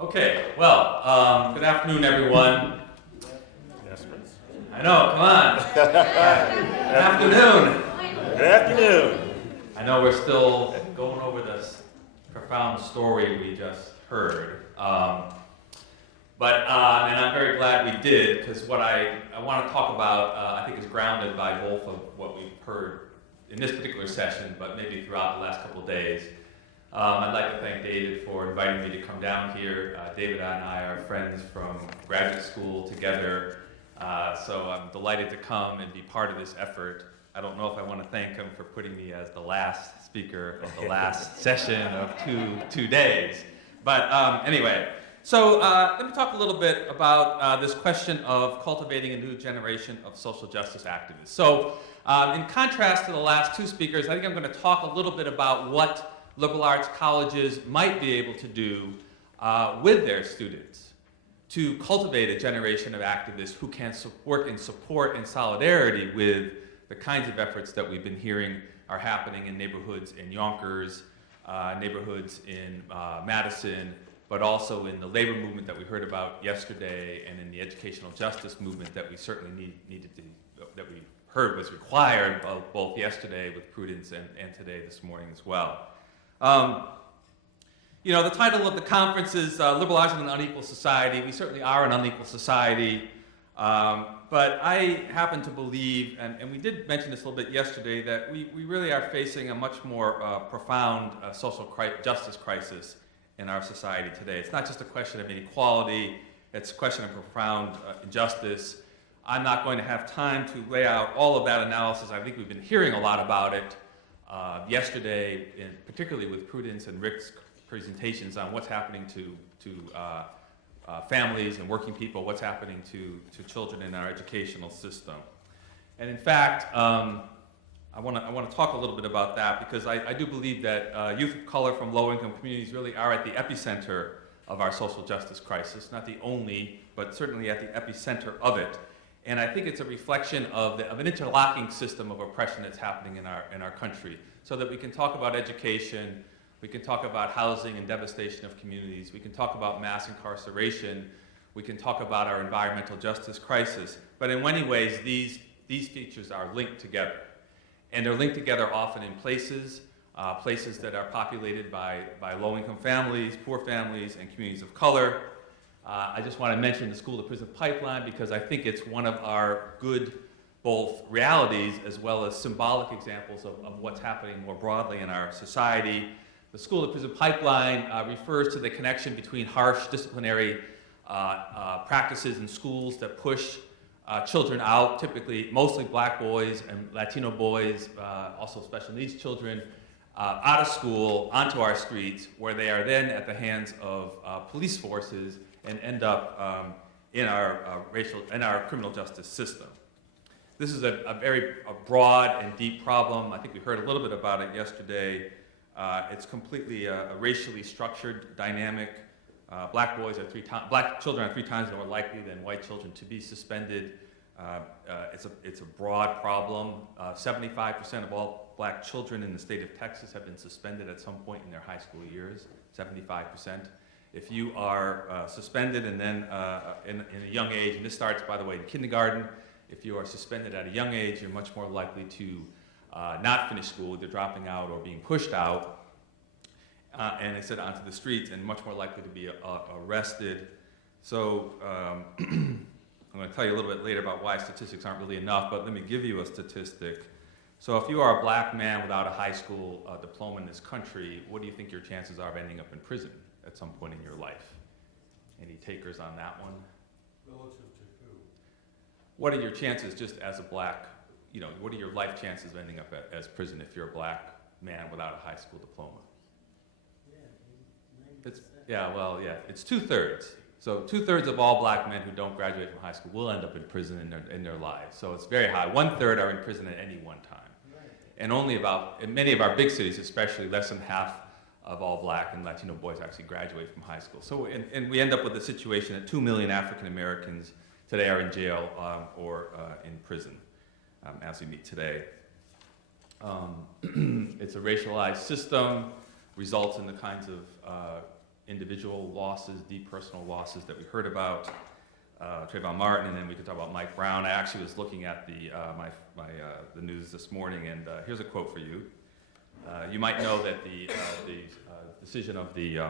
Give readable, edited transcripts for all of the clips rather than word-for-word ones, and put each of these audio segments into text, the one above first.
Okay, well, good afternoon, everyone. Yes, please. I know, come on. Good afternoon. Good afternoon. I know we're still going over this profound story we just heard. And I'm very glad we did, because what I want to talk about, I think is grounded by both of what we've heard in this particular session, but maybe throughout the last couple of days. I'd like to thank David for inviting me to come down here. David and I are friends from graduate school together, so I'm delighted to come and be part of this effort. I don't know if I want to thank him for putting me as the last speaker of the last session of two days. But anyway, so let me talk a little bit about this question of cultivating a new generation of social justice activists. So in contrast to the last two speakers, I think I'm going to talk a little bit about what liberal arts colleges might be able to do with their students to cultivate a generation of activists who can work in support and solidarity with the kinds of efforts that we've been hearing are happening in neighborhoods in Yonkers, neighborhoods in Madison, but also in the labor movement that we heard about yesterday, and in the educational justice movement that we certainly that we heard was required both yesterday with Prudence and today this morning as well. The title of the conference is Liberal Arts in an Unequal Society. We certainly are an unequal society, but I happen to believe, and we did mention this a little bit yesterday, that we really are facing a much more profound social justice crisis in our society today. It's not just a question of inequality, it's a question of profound injustice. I'm not going to have time to lay out all of that analysis. I think we've been hearing a lot about it yesterday, particularly with Prudence and Rick's presentations on what's happening to families and working people, what's happening to children in our educational system. And in fact, I want to talk a little bit about that, because I do believe that youth of color from low-income communities really are at the epicenter of our social justice crisis, not the only, but certainly at the epicenter of it. And I think it's a reflection of an interlocking system of oppression that's happening in our country, so that we can talk about education, we can talk about housing and devastation of communities, we can talk about mass incarceration, we can talk about our environmental justice crisis. But in many ways, these features are linked together. And they're linked together often in places that are populated by low-income families, poor families, and communities of color. I just want to mention the school-to-prison pipeline, because I think it's one of our good both realities as well as symbolic examples of what's happening more broadly in our society. The school-to-prison pipeline refers to the connection between harsh disciplinary practices in schools that push children out, typically mostly black boys and Latino boys, also special needs children, out of school onto our streets, where they are then at the hands of police forces and end up in our criminal justice system. This is a very black and deep problem. I think we heard a little bit about it yesterday. It's completely a racially structured dynamic. Black children are 3 times more likely than white children to be suspended. It's a broad problem. 75% of all black children in the state of Texas have been suspended at some point in their high school years. 75%. If you are suspended and then in a young age, and this starts, by the way, in kindergarten, if you are suspended at a young age, you're much more likely to not finish school, either dropping out or being pushed out, and instead onto the streets, and much more likely to be arrested. So I'm going to tell you a little bit later about why statistics aren't really enough, but let me give you a statistic. So if you are a black man without a high school diploma in this country, what do you think your chances are of ending up in prison at some point in your life? Any takers on that one? Relative to who? What are your chances just as a black, what are your life chances of ending up as prison if you're a black man without a high school diploma? Yeah, 90%. It's 2/3. So 2/3 of all black men who don't graduate from high school will end up in prison in their lives. So it's very high. 1/3 are in prison at any one time. Right. And only in many of our big cities, especially, less than half of all black and Latino boys actually graduate from high school. So, and we end up with a situation that 2 million African Americans today are in jail or in prison as we meet today. It's a racialized system, results in the kinds of individual losses, deep personal losses that we heard about, Trayvon Martin, and then we could talk about Mike Brown. I actually was looking at the news this morning, and here's a quote for you. You might know that the decision of the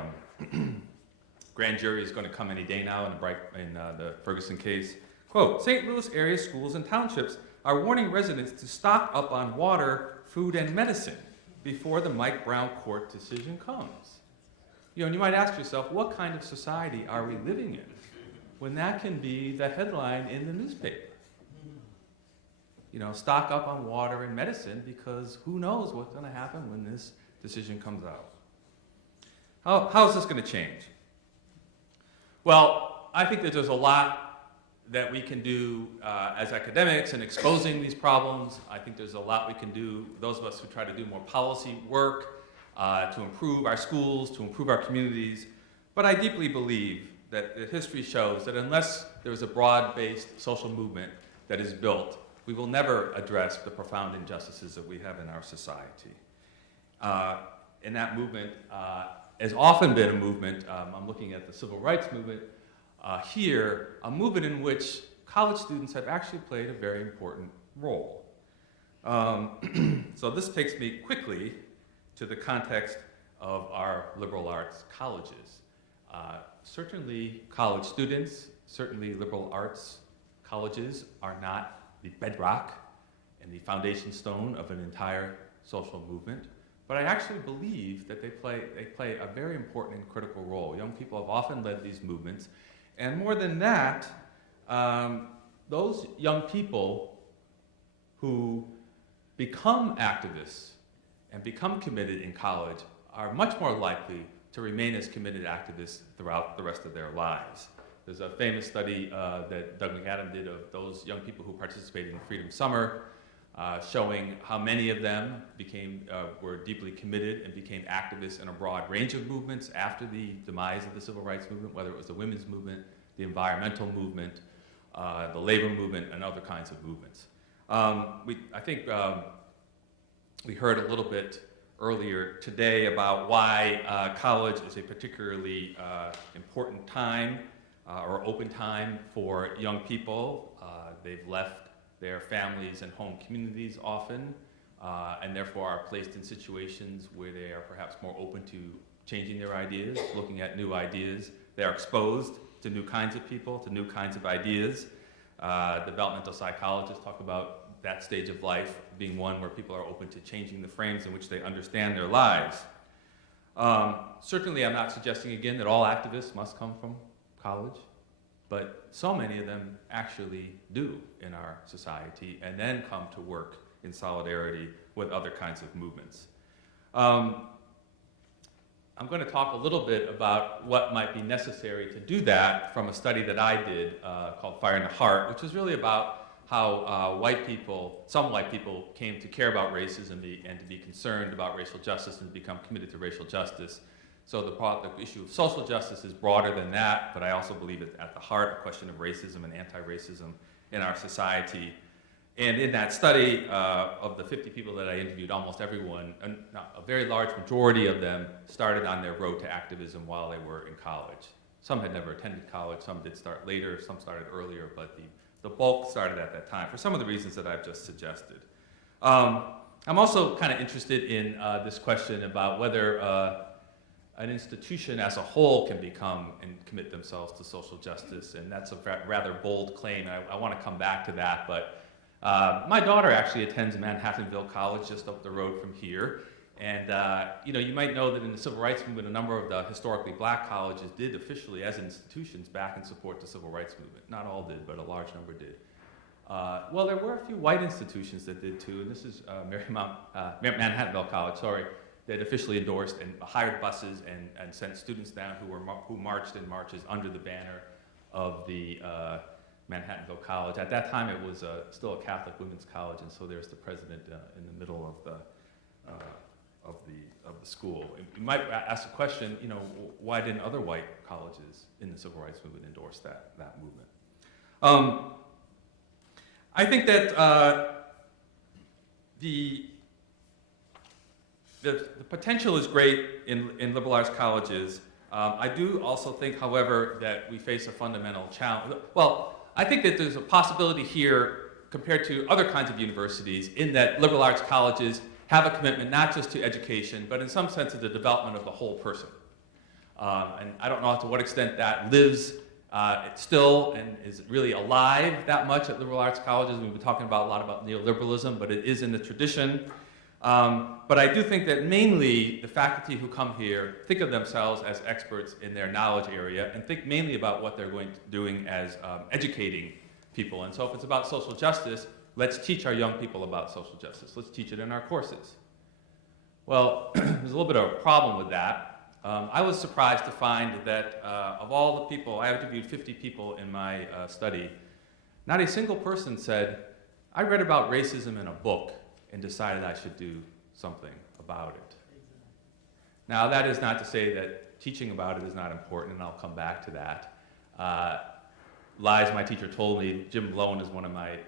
grand jury is going to come any day now in the Ferguson case. Quote, St. Louis area schools and townships are warning residents to stock up on water, food, and medicine before the Mike Brown court decision comes. You know, and you might ask yourself, what kind of society are we living in when that can be the headline in the newspaper? You know, stock up on water and medicine because who knows what's going to happen when this decision comes out. How is this going to change? Well, I think that there's a lot that we can do as academics in exposing these problems. I think there's a lot we can do, those of us who try to do more policy work to improve our schools, to improve our communities. But I deeply believe that history shows that unless there's a broad-based social movement that is built, we will never address the profound injustices that we have in our society. And that movement has often been a movement, I'm looking at the civil rights movement here, a movement in which college students have actually played a very important role. So this takes me quickly to the context of our liberal arts colleges. Certainly college students, certainly liberal arts colleges are not the bedrock and the foundation stone of an entire social movement, but I actually believe that they play a very important and critical role. Young people have often led these movements, and more than that, those young people who become activists and become committed in college are much more likely to remain as committed activists throughout the rest of their lives. There's a famous study that Doug McAdam did of those young people who participated in Freedom Summer, showing how many of them were deeply committed and became activists in a broad range of movements after the demise of the civil rights movement, whether it was the women's movement, the environmental movement, the labor movement, and other kinds of movements. I think we heard a little bit earlier today about why college is a particularly important time or open time for young people. They've left their families and home communities often, and therefore are placed in situations where they are perhaps more open to changing their ideas, looking at new ideas. They are exposed to new kinds of people, to new kinds of ideas. Developmental psychologists talk about that stage of life being one where people are open to changing the frames in which they understand their lives. Certainly I'm not suggesting again that all activists must come from college, but so many of them actually do in our society and then come to work in solidarity with other kinds of movements. I'm going to talk a little bit about what might be necessary to do that from a study that I did called Fire in the Heart, which was really about how some white people came to care about racism and to be concerned about racial justice and to become committed to racial justice. So the issue of social justice is broader than that, but I also believe it's at the heart a question of racism and anti-racism in our society. And in that study, of the 50 people that I interviewed, almost everyone, a very large majority of them, started on their road to activism while they were in college. Some had never attended college, some did start later, some started earlier, but the bulk started at that time for some of the reasons that I've just suggested. I'm also kind of interested in this question about whether an institution as a whole can become and commit themselves to social justice, and that's a rather bold claim, and I want to come back to that, but my daughter actually attends Manhattanville College just up the road from here, and you might know that in the civil rights movement, a number of the historically black colleges did officially, as institutions, back and support the civil rights movement. Not all did, but a large number did. Well, there were a few white institutions that did too, and this is Manhattanville College, sorry, that officially endorsed and hired buses and sent students down who marched in marches under the banner of the Manhattanville College. At that time, it was still a Catholic women's college, and so there's the president in the middle of the school. And you might ask the question, why didn't other white colleges in the civil rights movement endorse that movement? I think that the potential is great in liberal arts colleges, I do also think, however, that we face a fundamental challenge. Well, I think that there's a possibility here compared to other kinds of universities in that liberal arts colleges have a commitment not just to education, but in some sense to the development of the whole person. And I don't know to what extent that lives still and is really alive that much at liberal arts colleges. We've been talking about a lot about neoliberalism, but it is in the tradition. But I do think that mainly the faculty who come here think of themselves as experts in their knowledge area and think mainly about what they're doing as educating people. And so if it's about social justice, let's teach our young people about social justice. Let's teach it in our courses. Well, there's a little bit of a problem with that. I was surprised to find that of all the people, I interviewed 50 people in my study, not a single person said, I read about racism in a book and decided I should do something about it. Now, that is not to say that teaching about it is not important, and I'll come back to that. Lies, my teacher told me, Jim Blowen is one of my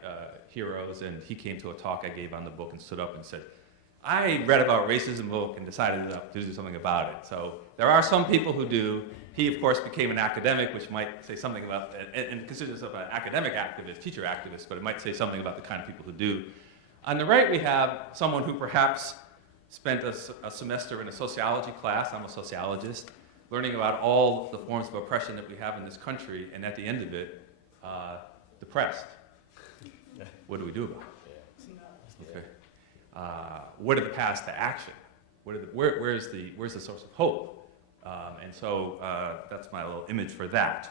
heroes, and he came to a talk I gave on the book and stood up and said, I read about racism in a book and decided to do something about it. So there are some people who do. He, of course, became an academic, which might say something about, and considers himself an academic activist, teacher activist, but it might say something about the kind of people who do. On the right, we have someone who perhaps spent a semester in a sociology class, I'm a sociologist, learning about all the forms of oppression that we have in this country, and at the end of it, depressed. What do we do about it? Okay. What are the paths to action? Where's the source of hope? And so that's my little image for that.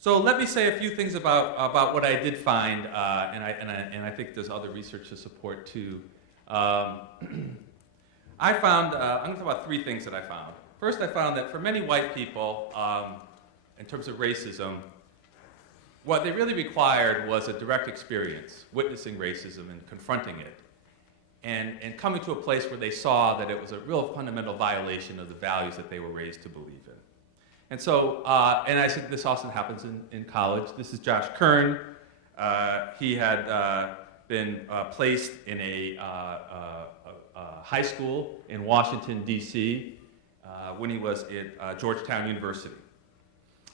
So let me say a few things about what I did find, and I think there's other research to support too. I found, I'm going to talk about three things that I found. First, I found that for many white people, in terms of racism, what they really required was a direct experience, witnessing racism and confronting it, and coming to a place where they saw that it was a real fundamental violation of the values that they were raised to believe in. And so, and I said this often happens in college. This is Josh Kern. He had been placed in a high school in Washington, D.C. When he was at Georgetown University.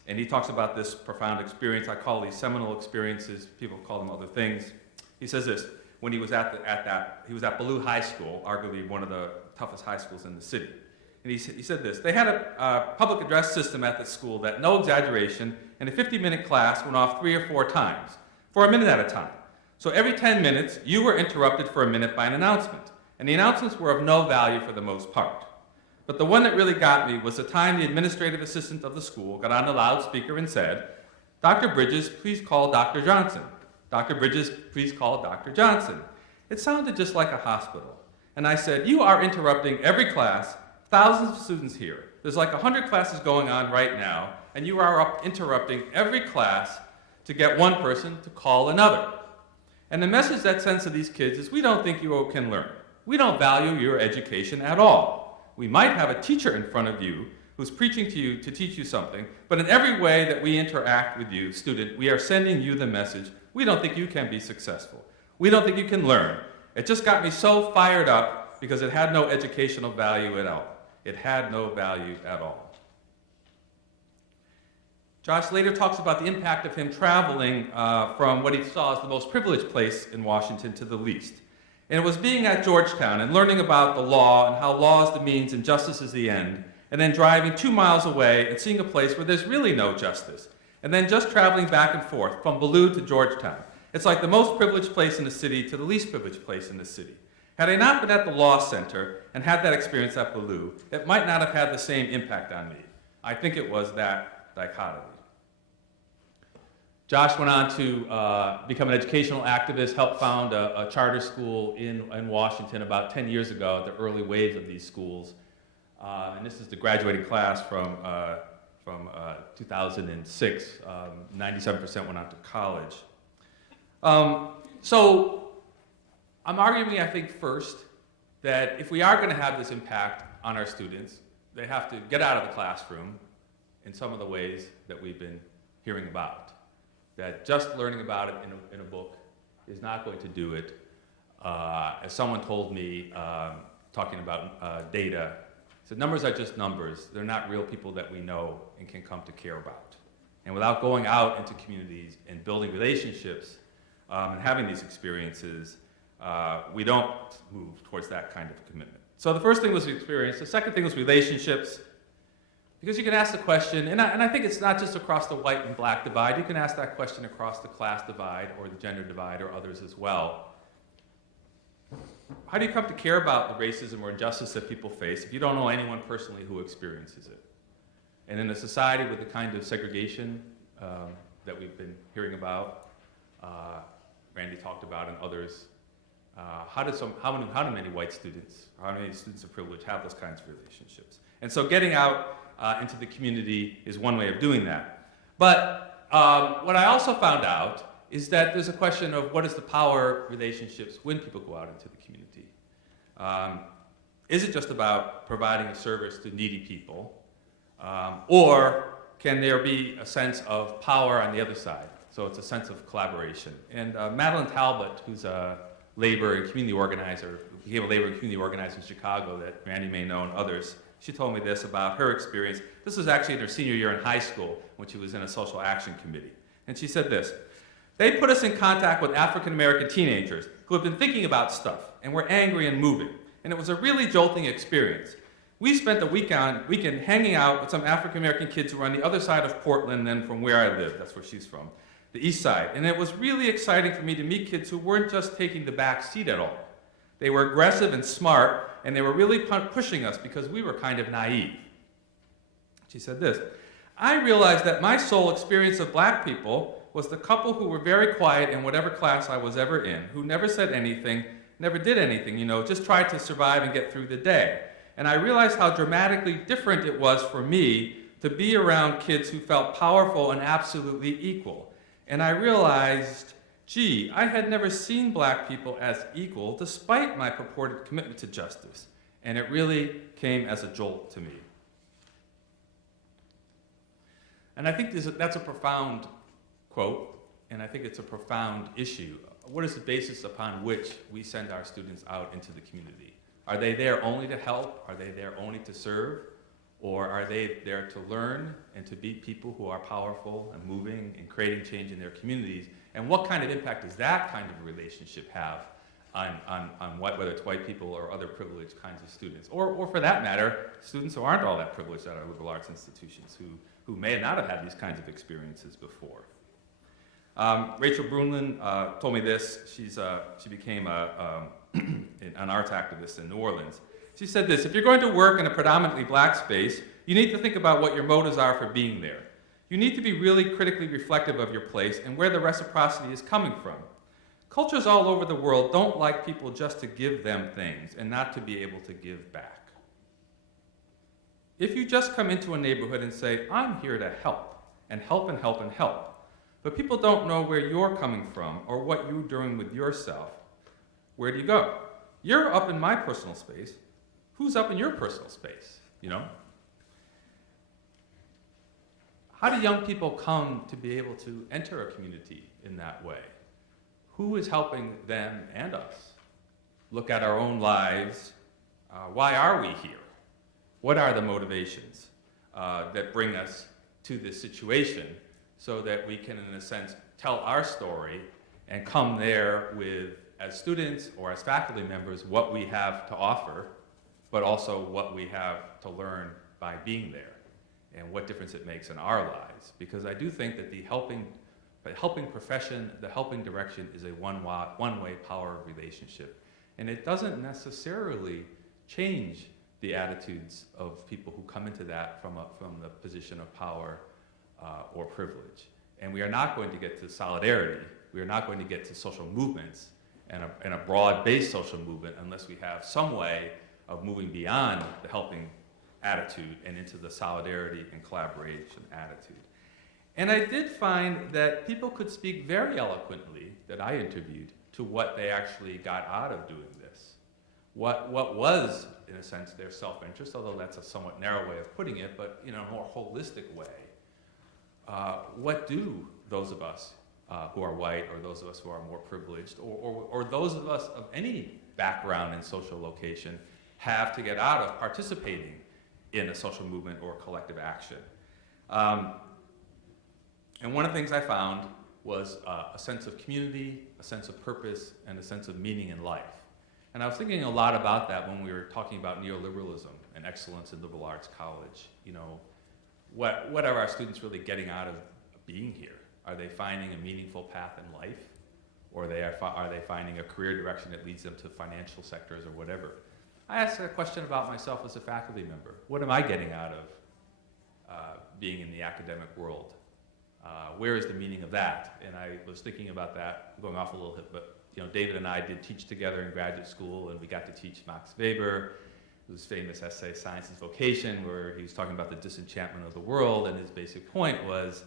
And he talks about this profound experience. I call these seminal experiences. People call them other things. He says this, when he was he was at Ballou High School, arguably one of the toughest high schools in the city. And he said this, they had a public address system at the school that, no exaggeration, in a 50-minute class went off 3 or 4 times, for a minute at a time. So every 10 minutes, you were interrupted for a minute by an announcement. And the announcements were of no value for the most part. But the one that really got me was the time the administrative assistant of the school got on the loudspeaker and said, Dr. Bridges, please call Dr. Johnson. Dr. Bridges, please call Dr. Johnson. It sounded just like a hospital. And I said, you are interrupting every class, thousands of students here. There's like 100 classes going on right now, and you are interrupting every class to get one person to call another. And the message that sends to these kids is, we don't think you can learn. We don't value your education at all. We might have a teacher in front of you who's preaching to you to teach you something, but in every way that we interact with you, student, we are sending you the message, we don't think you can be successful. We don't think you can learn. It just got me so fired up because it had no educational value at all. It had no value at all. Josh later talks about the impact of him traveling from what he saw as the most privileged place in Washington to the least. And it was being at Georgetown and learning about the law and how law is the means and justice is the end, and then driving 2 miles away and seeing a place where there's really no justice, and then just traveling back and forth from Ballou to Georgetown. It's like the most privileged place in the city to the least privileged place in the city. Had I not been at the law center and had that experience at Ballou, it might not have had the same impact on me. I think it was that dichotomy. Josh went on to become an educational activist, helped found a charter school in Washington about 10 years ago, the early wave of these schools. And this is the graduating class from 2006. 97% went on to college. So I'm arguing, I think, first, that if we are going to have this impact on our students, they have to get out of the classroom in some of the ways that we've been hearing about. That just learning about it in a book is not going to do it. As someone told me, talking about data, So numbers are just numbers. They're not real people that we know and can come to care about. And without going out into communities and building relationships and having these experiences, we don't move towards that kind of commitment. So the first thing was experience. The second thing was relationships. Because you can ask the question, and I think it's not just across the white and black divide. You can ask that question across the class divide or the gender divide or others as well. How do you come to care about the racism or injustice that people face if you don't know anyone personally who experiences it? And in a society with the kind of segregation that we've been hearing about, Randy talked about, and others, how do many white students, or how many students of privilege have those kinds of relationships? And so getting out into the community is one way of doing that. But what I also found out is that there's a question of what is the power relationships when people go out into the community. Is it just about providing a service to needy people? Or can there be a sense of power on the other side? So it's a sense of collaboration. And Madeline Talbot, who's a labor and community organizer, who became a labor and community organizer in Chicago that Randy may know and others, she told me this about her experience. This was actually in her senior year in high school when she was in a social action committee. And she said this: "They put us in contact with African American teenagers who have been thinking about stuff and were angry and moving. And it was a really jolting experience. We spent the weekend hanging out with some African American kids who were on the other side of Portland than from where I live." That's where she's from, the east side. "And it was really exciting for me to meet kids who weren't just taking the back seat at all. They were aggressive and smart, and they were really pushing us because we were kind of naive." She said this: "I realized that my sole experience of black people was the couple who were very quiet in whatever class I was ever in, who never said anything, never did anything, just tried to survive and get through the day. And I realized how dramatically different it was for me to be around kids who felt powerful and absolutely equal. And I realized, gee, I had never seen black people as equal despite my purported commitment to justice. And it really came as a jolt to me." And I think that's a profound quote, and I think it's a profound issue. What is the basis upon which we send our students out into the community? Are they there only to help? Are they there only to serve? Or are they there to learn and to be people who are powerful and moving and creating change in their communities? And what kind of impact does that kind of relationship have on whether it's white people or other privileged kinds of students? Or for that matter, students who aren't all that privileged at our liberal arts institutions, who may not have had these kinds of experiences before. Rachel Brunlin told me this. She became an arts activist in New Orleans. She said this: "If you're going to work in a predominantly black space, you need to think about what your motives are for being there. You need to be really critically reflective of your place and where the reciprocity is coming from. Cultures all over the world don't like people just to give them things and not to be able to give back. If you just come into a neighborhood and say, 'I'm here to help,' and help and help and help, but people don't know where you're coming from or what you're doing with yourself, where do you go? You're up in my personal space. Who's up in your personal space, How do young people come to be able to enter a community in that way? Who is helping them and us look at our own lives? Why are we here? What are the motivations that bring us to this situation so that we can, in a sense, tell our story and come there with, as students or as faculty members, what we have to offer, but also what we have to learn by being there and what difference it makes in our lives. Because I do think that the helping profession, the helping direction is a one-way power relationship. And it doesn't necessarily change the attitudes of people who come into that from the position of power or privilege. And we are not going to get to solidarity. We are not going to get to social movements and a broad-based social movement unless we have some way of moving beyond the helping attitude and into the solidarity and collaboration attitude. And I did find that people could speak very eloquently, that I interviewed, to what they actually got out of doing this. What was, in a sense, their self-interest, although that's a somewhat narrow way of putting it, but in a more holistic way. What do those of us who are white, or those of us who are more privileged, or those of us of any background and social location have to get out of participating in a social movement or collective action. And one of the things I found was a sense of community, a sense of purpose, and a sense of meaning in life. And I was thinking a lot about that when we were talking about neoliberalism and excellence in liberal arts college. You know, what are our students really getting out of being here? Are they finding a meaningful path in life? Or are they finding a career direction that leads them to financial sectors or whatever? I asked a question about myself as a faculty member. What am I getting out of being in the academic world? Where is the meaning of that? And I was thinking about that, going off a little bit, but you know, David and I did teach together in graduate school, and we got to teach Max Weber, whose famous essay, Science is Vocation, where he was talking about the disenchantment of the world, and his basic point was,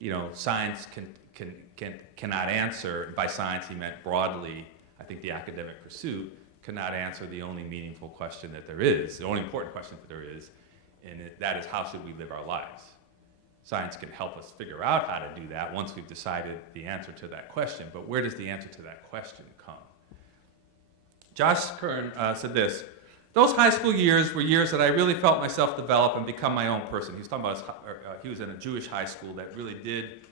you know, science cannot answer, and by science he meant broadly, I think the academic pursuit, cannot answer the only meaningful question that there is, the only important question that there is, and that is, how should we live our lives? Science can help us figure out how to do that once we've decided the answer to that question, but where does the answer to that question come? Josh Kern said this: those high school years were years that I really felt myself develop and become my own person. He was talking about he was in a Jewish high school that really did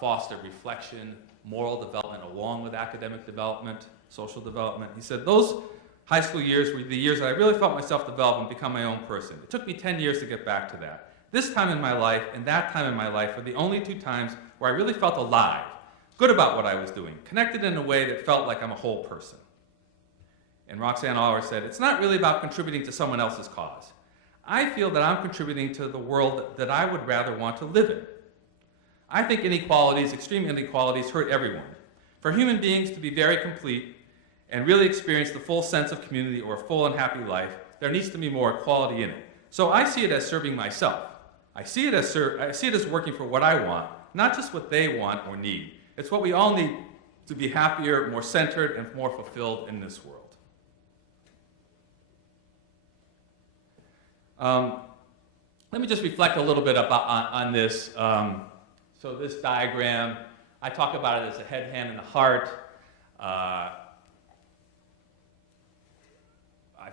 foster reflection, moral development, along with academic development, social development. He said, those high school years were the years that I really felt myself develop and become my own person. It took me 10 years to get back to that. This time in my life and that time in my life were the only two times where I really felt alive, good about what I was doing, connected in a way that felt like I'm a whole person. And Roxanne Allwer said, it's not really about contributing to someone else's cause. I feel that I'm contributing to the world that I would rather want to live in. I think inequalities, extreme inequalities, hurt everyone. For human beings to be very complete and really experience the full sense of community or a full and happy life, there needs to be more equality in it. So I see it as serving myself. I see it as working for what I want, not just what they want or need. It's what we all need to be happier, more centered, and more fulfilled in this world. Let me just reflect a little bit on this. So this diagram, I talk about it as a head, hand, and a heart. I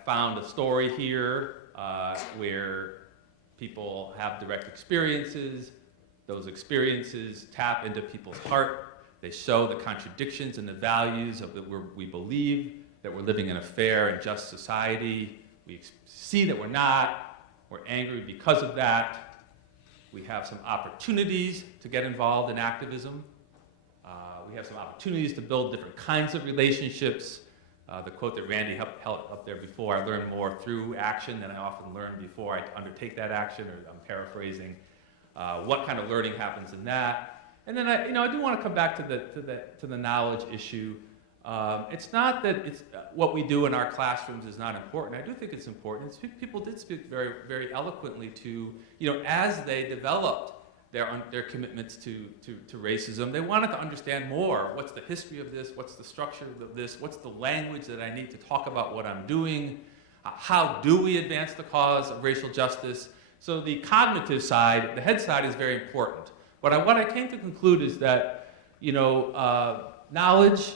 found a story here where people have direct experiences. Those experiences tap into people's heart. They show the contradictions and the values of that we believe that we're living in a fair and just society. We see that we're not. We're angry because of that. We have some opportunities to get involved in activism. We have some opportunities to build different kinds of relationships. The quote that Randy held up there before, I learn more through action than I often learn before I undertake that action, or I'm paraphrasing. What kind of learning happens in that? And then I do want to come back to the knowledge issue. It's not that it's what we do in our classrooms is not important. I do think it's important. People did speak very, very eloquently to, as they developed their commitments to racism, they wanted to understand more. What's the history of this? What's the structure of this? What's the language that I need to talk about what I'm doing? How do we advance the cause of racial justice? So the cognitive side, the head side, is very important. What I came to conclude is that, knowledge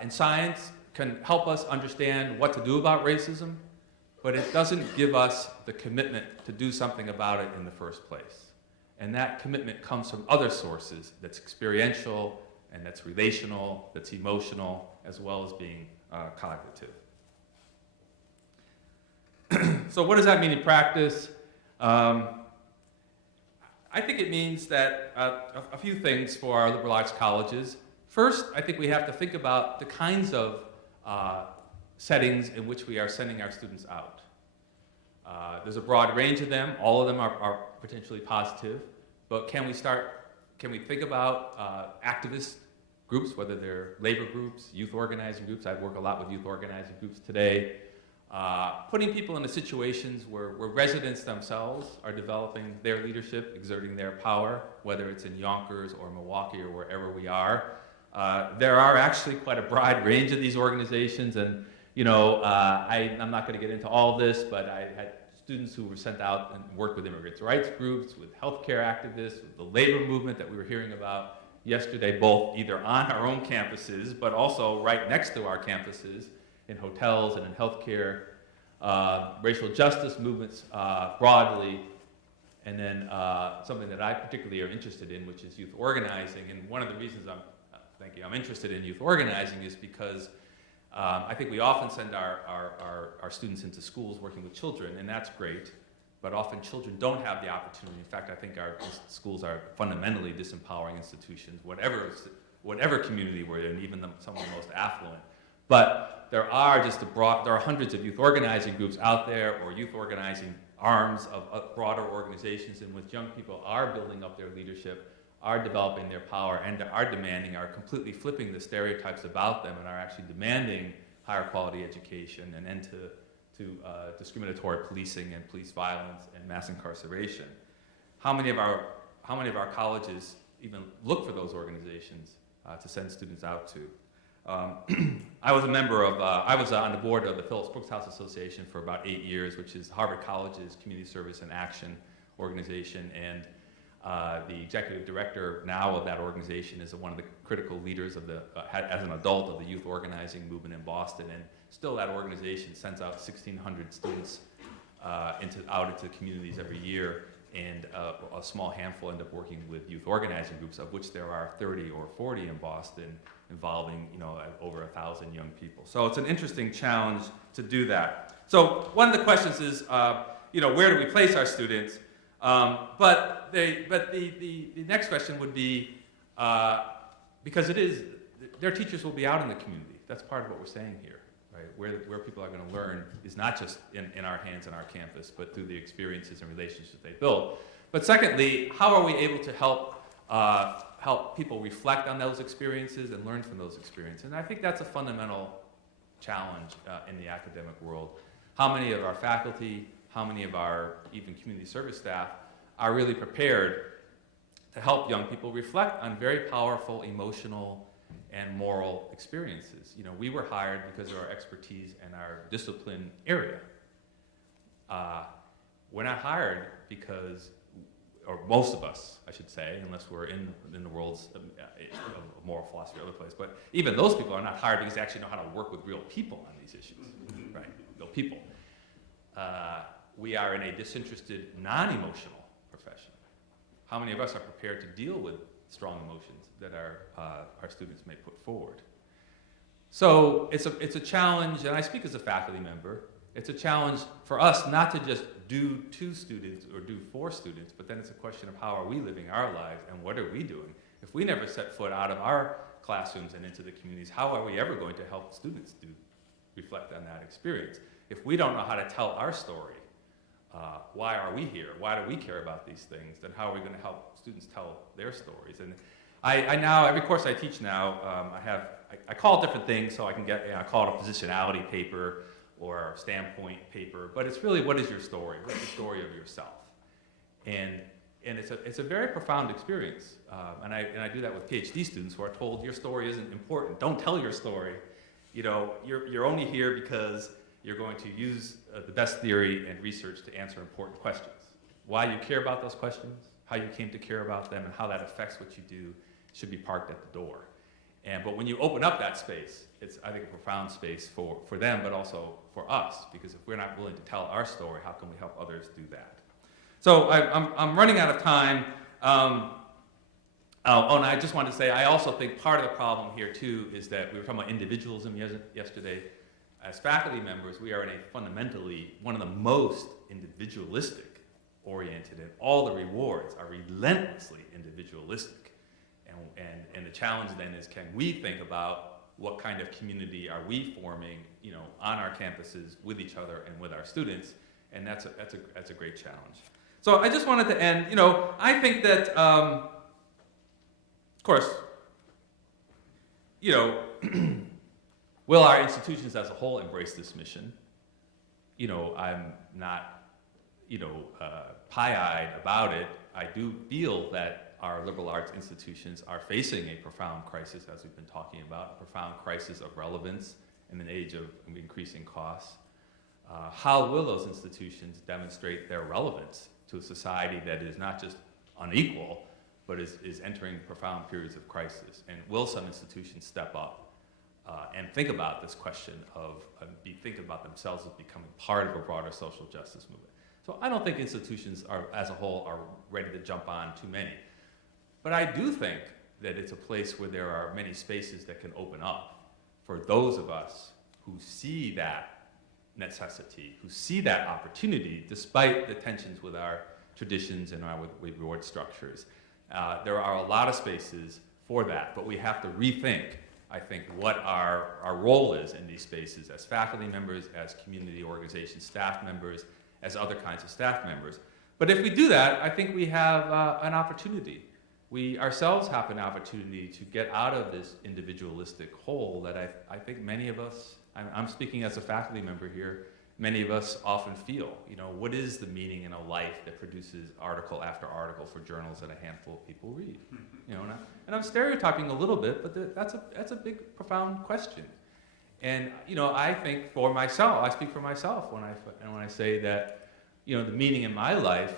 and science can help us understand what to do about racism, but it doesn't give us the commitment to do something about it in the first place. And that commitment comes from other sources that's experiential, and that's relational, that's emotional, as well as being cognitive. So what does that mean in practice? I think it means that a few things for our liberal arts colleges. First, I think we have to think about the kinds of settings in which we are sending our students out. There's a broad range of them. All of them are potentially positive. But can we think about activist groups, whether they're labor groups, youth organizing groups? I work a lot with youth organizing groups today. Putting people into situations where residents themselves are developing their leadership, exerting their power, whether it's in Yonkers or Milwaukee or wherever we are. There are actually quite a broad range of these organizations, and I'm not going to get into all this, but I had students who were sent out and worked with immigrants' rights groups, with healthcare activists, with the labor movement that we were hearing about yesterday, both either on our own campuses, but also right next to our campuses in hotels and in healthcare. racial justice movements broadly, and then something that I particularly are interested in, which is youth organizing. And one of the reasons I'm interested in youth organizing is because I think we often send our students into schools working with children, and that's great, but often children don't have the opportunity. In fact, I think our schools are fundamentally disempowering institutions, whatever community we're in, even some of the most affluent. But there are hundreds of youth organizing groups out there, or youth organizing arms of broader organizations in which young people are building up their leadership, are developing their power, and are completely flipping the stereotypes about them, and are actually demanding higher quality education and end to discriminatory policing and police violence and mass incarceration. How many of our colleges even look for those organizations to send students out to? I was on the board of the Phillips Brooks House Association for about 8 years, which is Harvard College's community service and action organization, and the executive director now of that organization is one of the critical leaders of as an adult of the youth organizing movement in Boston, and still that organization sends out 1,600 students out into communities every year, and a small handful end up working with youth organizing groups, of which there are 30 or 40 in Boston, involving over 1,000 young people. So it's an interesting challenge to do that. So one of the questions is, where do we place our students? But the next question would be, because their teachers will be out in the community. That's part of what we're saying here, right? Where people are going to learn is not just in our hands and our campus, but through the experiences and relationships they build. But secondly, how are we able to help people reflect on those experiences and learn from those experiences? And I think that's a fundamental challenge in the academic world. How many of our faculty, how many of our even community service staff are really prepared to help young people reflect on very powerful emotional and moral experiences? We were hired because of our expertise and our discipline area. We're not hired because, or most of us, I should say, unless we're in the world's of moral philosophy or other place, but even those people are not hired because they actually know how to work with real people on these issues, right? Real people. We are in a disinterested, non-emotional profession. How many of us are prepared to deal with strong emotions that our students may put forward? So it's a challenge, and I speak as a faculty member. It's a challenge for us not to just do to students or do for students, but then it's a question of how are we living our lives and what are we doing? If we never set foot out of our classrooms and into the communities, how are we ever going to help students reflect on that experience? If we don't know how to tell our story, why are we here? Why do we care about these things? Then how are we going to help students tell their stories? And I now, every course I teach now, I call it different things, so I can I call it a positionality paper or a standpoint paper, but it's really, what is your story? What's the story of yourself? And it's a very profound experience, and I do that with PhD students who are told your story isn't important. Don't tell your story. You're only here because you're going to use the best theory and research to answer important questions. Why you care about those questions, how you came to care about them, and how that affects what you do should be parked at the door. But when you open up that space, it's, I think, a profound space for them, but also for us, because if we're not willing to tell our story, how can we help others do that? So I'm running out of time. And I just wanted to say, I also think part of the problem here, too, is that we were talking about individualism yesterday. As faculty members, we are in a fundamentally one of the most individualistic oriented, and all the rewards are relentlessly individualistic. And the challenge then is, can we think about what kind of community are we forming, on our campuses with each other and with our students? And that's a great challenge. So I just wanted to end. I think that, of course, will our institutions as a whole embrace this mission? I'm not, pie-eyed about it. I do feel that our liberal arts institutions are facing a profound crisis, as we've been talking about, a profound crisis of relevance in an age of increasing costs. How will those institutions demonstrate their relevance to a society that is not just unequal, but is entering profound periods of crisis? And will some institutions step up and think about this question of think about themselves as becoming part of a broader social justice movement. So I don't think institutions are, as a whole, are ready to jump on too many. But I do think that it's a place where there are many spaces that can open up for those of us who see that necessity, who see that opportunity, despite the tensions with our traditions and our with reward structures. There are a lot of spaces for that, but we have to rethink, I think, what our role is in these spaces as faculty members, as community organization staff members, as other kinds of staff members. But if we do that, I think we have an opportunity. We ourselves have an opportunity to get out of this individualistic hole that I think many of us, I'm speaking as a faculty member here, many of us often feel. You know, what is the meaning in a life that produces article after article for journals that a handful of people read? You know, and I'm stereotyping a little bit, but that's a big, profound question. And you know, I think for myself, I speak for myself when I say that, you know, the meaning in my life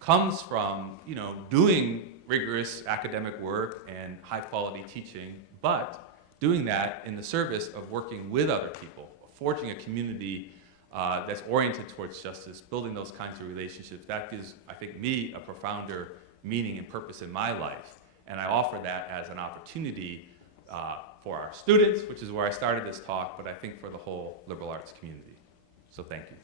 comes from, you know, doing rigorous academic work and high quality teaching, but doing that in the service of working with other people, forging a community that's oriented towards justice, building those kinds of relationships. That gives, I think, me a profounder meaning and purpose in my life. And I offer that as an opportunity for our students, which is where I started this talk, but I think for the whole liberal arts community. So thank you.